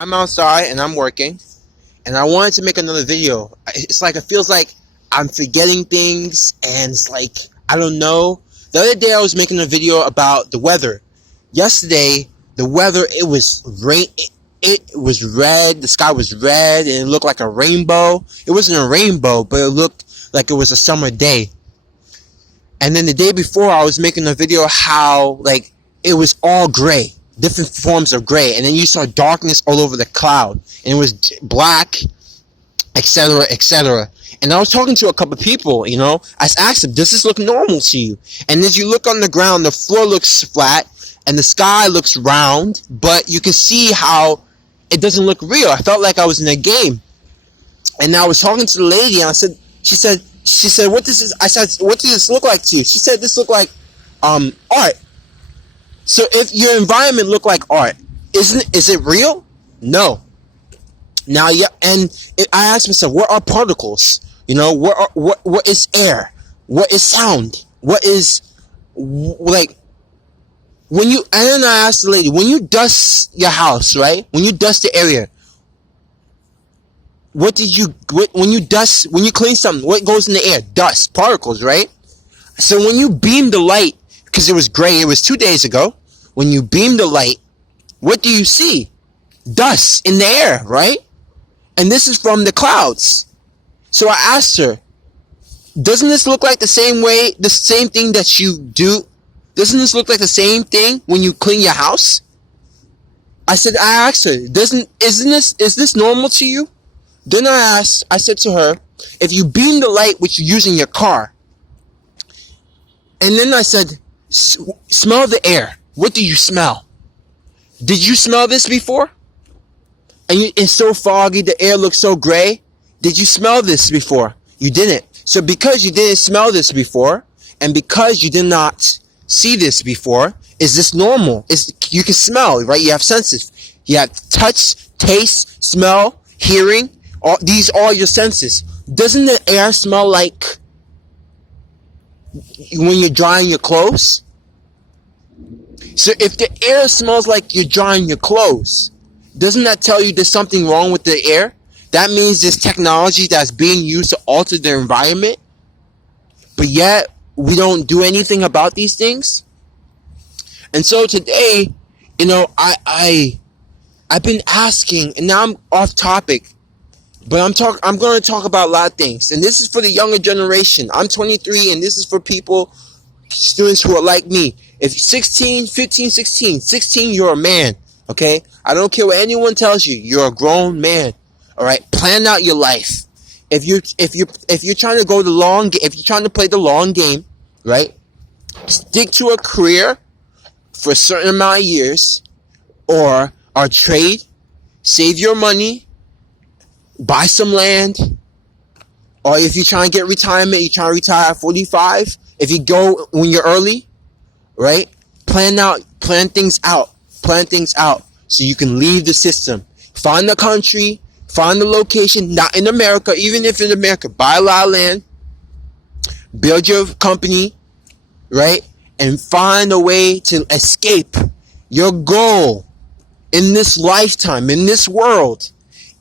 I'm outside and I'm working, and I wanted to make another video. It's like it feels like I'm forgetting things, and it's like I don't know. The other day I was making a video about the weather. Yesterday, the weather it was rain. It was red. The sky was red, and it looked like a rainbow. It wasn't a rainbow, but it looked like it was a summer day. And then the day before, I was making a video how like it was all gray, different forms of gray, and then you saw darkness all over the cloud, and it was black, etc., etc. And I was talking to a couple of people, I asked them, does this look normal to you? And as you look on the ground, the floor looks flat, and the sky looks round, but you can see how it doesn't look real. I felt like I was in a game. And I was talking to the lady, and she said, what does this? I said, what does this look like to you? She said, this look like art. So if your environment look like art, is it real? No. Now, yeah, and I asked myself, what are particles? What is air? What is sound? What is like when you? And then I asked the lady, when you dust your house, right? When you dust the area, when you clean something, what goes in the air? Dust, particles, right? So when you beam the light, because it was gray, it was 2 days ago. When you beam the light, what do you see? Dust in the air, right? And this is from the clouds. So I asked her, doesn't this look like the same thing that you do? Doesn't this look like the same thing when you clean your house? I asked her, is this normal to you? Then I said to her, if you beam the light which you use in your car, and then I said, smell the air. What do you smell? Did you smell this before? And it's so foggy, the air looks so gray. Did you smell this before? You didn't. So because you didn't smell this before, and because you did not see this before, is this normal? You can smell, right? You have senses. You have touch, taste, smell, hearing. These are your senses. Doesn't the air smell like when you're drying your clothes? So if the air smells like you're drying your clothes, doesn't that tell you there's something wrong with the air? That means there's technology that's being used to alter the environment, but yet we don't do anything about these things. And so today, I've been asking, and now I'm off topic, but I'm going to talk about a lot of things. And this is for the younger generation. I'm 23, and this is for students who are like me. If you're 16, you're a man, okay? I don't care what anyone tells you. You're a grown man, all right? Plan out your life. If you're trying to go the long game, if you're trying to play the long game, right? Stick to a career for a certain amount of years, or trade, save your money, buy some land, or if you're trying to get retirement, you're trying to retire at 45. If you go when you're early, right? Plan things out, so you can leave the system. Find the country, find the location, not in America, even if in America, buy a lot of land, build your company, right? And find a way to escape. Your goal in this lifetime, in this world,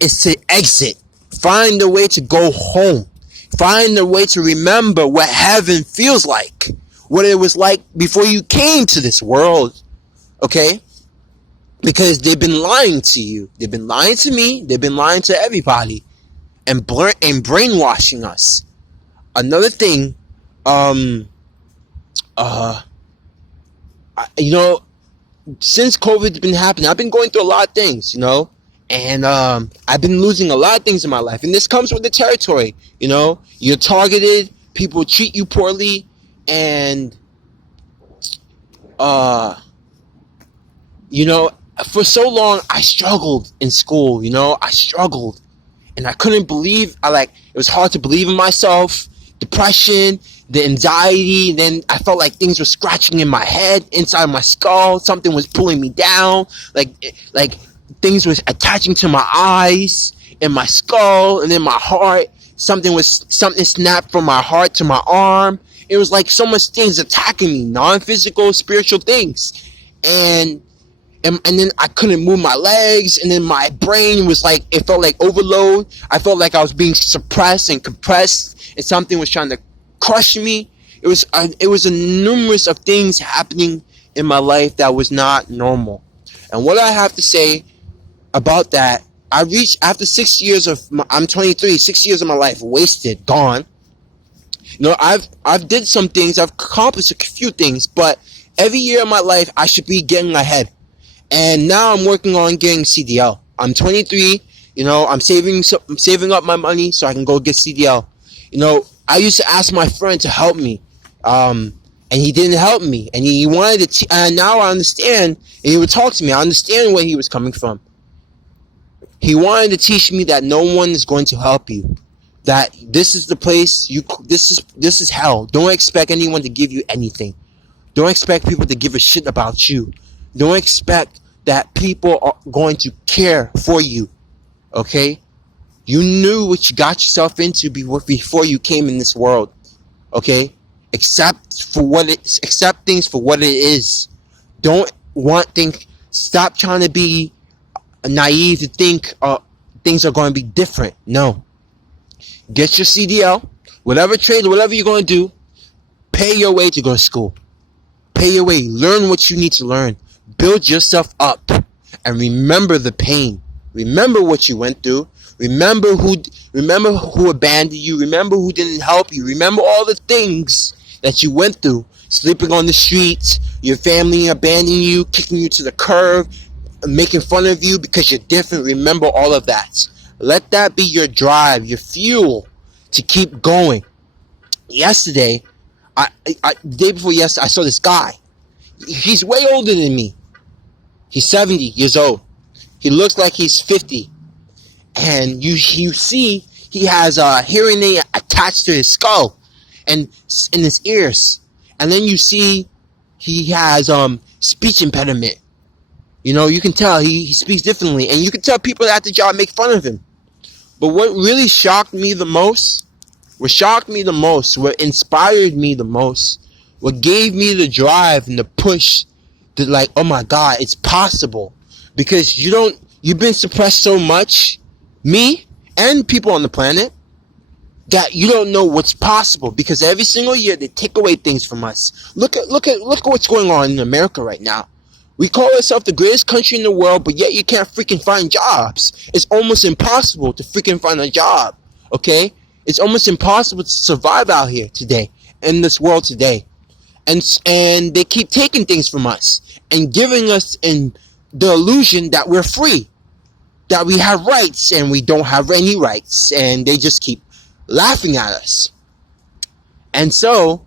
is to exit. Find a way to go home. Find a way to remember what heaven feels like, what it was like before you came to this world, okay? Because they've been lying to you. They've been lying to me. They've been lying to everybody, and brainwashing us. Another thing, since COVID's been happening, I've been going through a lot of things, and I've been losing a lot of things in my life, and this comes with the territory. You're targeted, people treat you poorly, and for so long I struggled in school. I struggled, and I couldn't believe. It was hard to believe in myself. Depression, the anxiety, and then I felt like things were scratching in my head, inside my skull. Something was pulling me down, like things was attaching to my eyes, in my skull, and in my heart. Something snapped from my heart to my arm. It was like so much things attacking me, non-physical, spiritual things. And and then I couldn't move my legs, and then my brain was like, it felt like overload. I felt like I was being suppressed and compressed, and something was trying to crush me. It was a numerous of things happening in my life that was not normal. And what I have to say about that, I reached after 6 years of I'm 23, 6 years of my life wasted, gone. I've did some things, I've accomplished a few things, but every year of my life I should be getting ahead. And now I'm working on getting CDL. I'm 23. I'm saving up my money so I can go get CDL. I used to ask my friend to help me, and he didn't help me. And he wanted to. And now I understand. And he would talk to me. I understand where he was coming from. He wanted to teach me that no one is going to help you. That this is the place This is hell. Don't expect anyone to give you anything. Don't expect people to give a shit about you. Don't expect that people are going to care for you. Okay? You knew what you got yourself into before you came in this world. Okay? Accept things for what it is. Stop trying to be naive to think things are going to be different. No. Get your CDL, whatever trade, whatever you're going to do, pay your way to go to school. Pay your way. Learn what you need to learn. Build yourself up. And remember the pain. Remember what you went through. Remember who abandoned you. Remember who didn't help you. Remember all the things that you went through. Sleeping on the streets, your family abandoning you, kicking you to the curb, making fun of you because you're different. Remember all of that. Let that be your drive, your fuel to keep going. Yesterday, the day before yesterday, I saw this guy. He's way older than me. He's 70 years old. He looks like he's 50. And you see he has a hearing aid attached to his skull and in his ears. And then you see he has speech impediment. You can tell he speaks differently. And you can tell people at the job make fun of him. But what really shocked me the most, what inspired me the most, what gave me the drive and the push to like, oh my God, it's possible. Because you've been suppressed so much, me and people on the planet, that you don't know what's possible. Because every single year they take away things from us. Look at what's going on in America right now. We call ourselves the greatest country in the world, but yet you can't freaking find jobs. It's almost impossible to freaking find a job. Okay? It's almost impossible to survive out here today, in this world today. And they keep taking things from us and giving us the illusion that we're free, that we have rights, and we don't have any rights. And they just keep laughing at us. And so,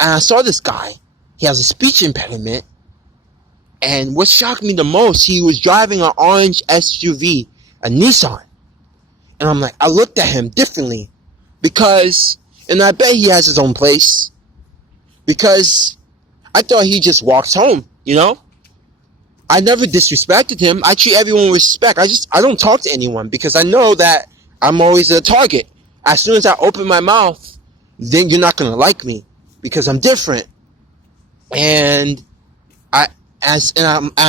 I saw this guy. He has a speech impediment. And what shocked me the most, he was driving an orange SUV, a Nissan. And I'm like, I looked at him differently. And I bet he has his own place. Because I thought he just walks home, I never disrespected him. I treat everyone with respect. I don't talk to anyone because I know that I'm always a target. As soon as I open my mouth, then you're not going to like me because I'm different. And I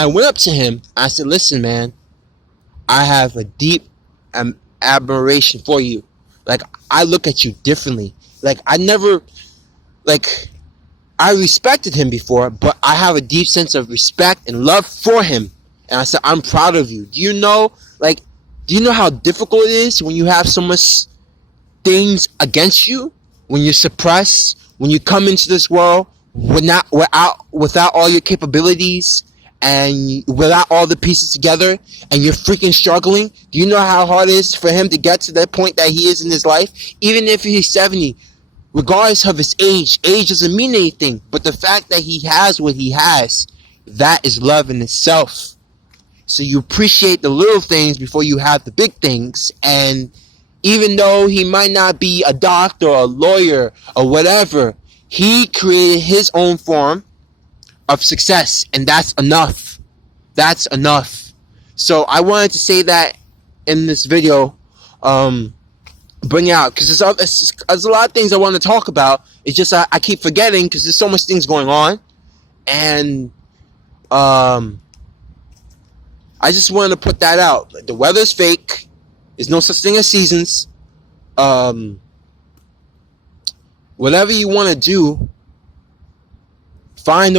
went up to him. I said, listen, man, I have a deep admiration for you. Like, I look at you differently. Like, I respected him before, but I have a deep sense of respect and love for him. And I said, I'm proud of you. Do you know how difficult it is when you have so much things against you? When you're suppressed, when you come into this world without all your capabilities and without all the pieces together, and you're freaking struggling? Do you know how hard it is for him to get to that point that he is in his life? Even if he's 70, regardless of his age doesn't mean anything. But the fact that he has what he has, that is love in itself. So you appreciate the little things before you have the big things. And even though he might not be a doctor or a lawyer or whatever, he created his own form of success, and that's enough. That's enough. So I wanted to say that in this video, bring out, because there's a lot of things I want to talk about. It's just I keep forgetting because there's so much things going on, and I just wanted to put that out. The weather's fake. There's no such thing as seasons. Whatever you want to do, find a